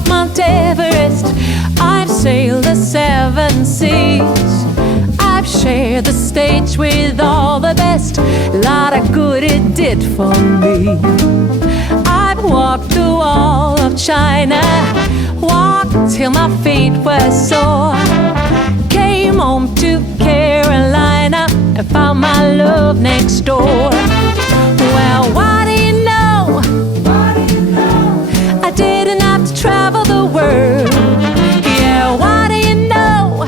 of Mount Everest. I've sailed the 7 seas. I've shared the stage with all the best. Lot of good it did for me. I've walked the wall of China, walked till my feet were sore. Came home to Carolina and found my love next door. Well, what do you know? I didn't have to travel the world. Yeah, what do you know?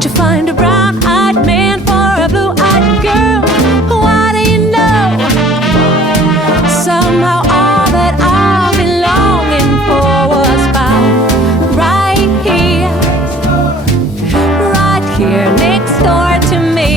To find a brown-eyed man for a blue-eyed girl. What do you know? Somehow all that I've been longing for was found right here next door to me.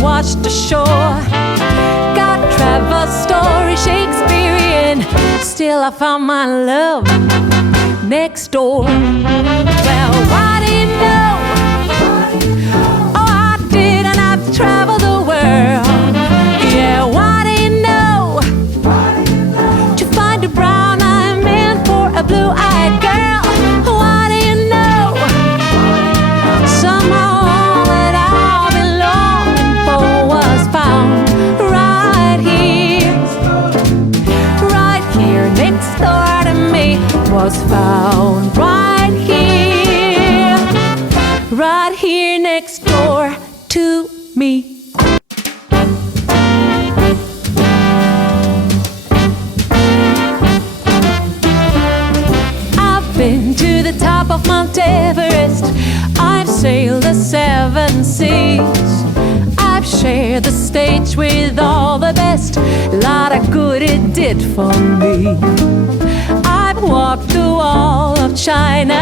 Watched the shore, got travel story Shakespearean. Still I found my love next door. Well, what do you know? Oh, I didn't have to travel the world. Yeah, what do you know? To find a brown-eyed man for a blue-eyed girl. What do you know? Somehow found right here next door to me. Was found right here next door to me. I've been to the top of Mount Everest. I've sailed the 7 seas. I've shared the stage with all the best. Lot of good it did for me. I've walked the wall of China,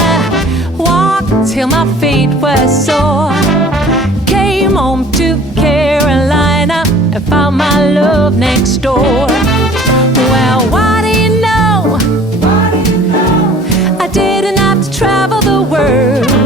walked till my feet were sore. Came home to Carolina and found my love next door. Well, what do you know? I didn't have to travel the world.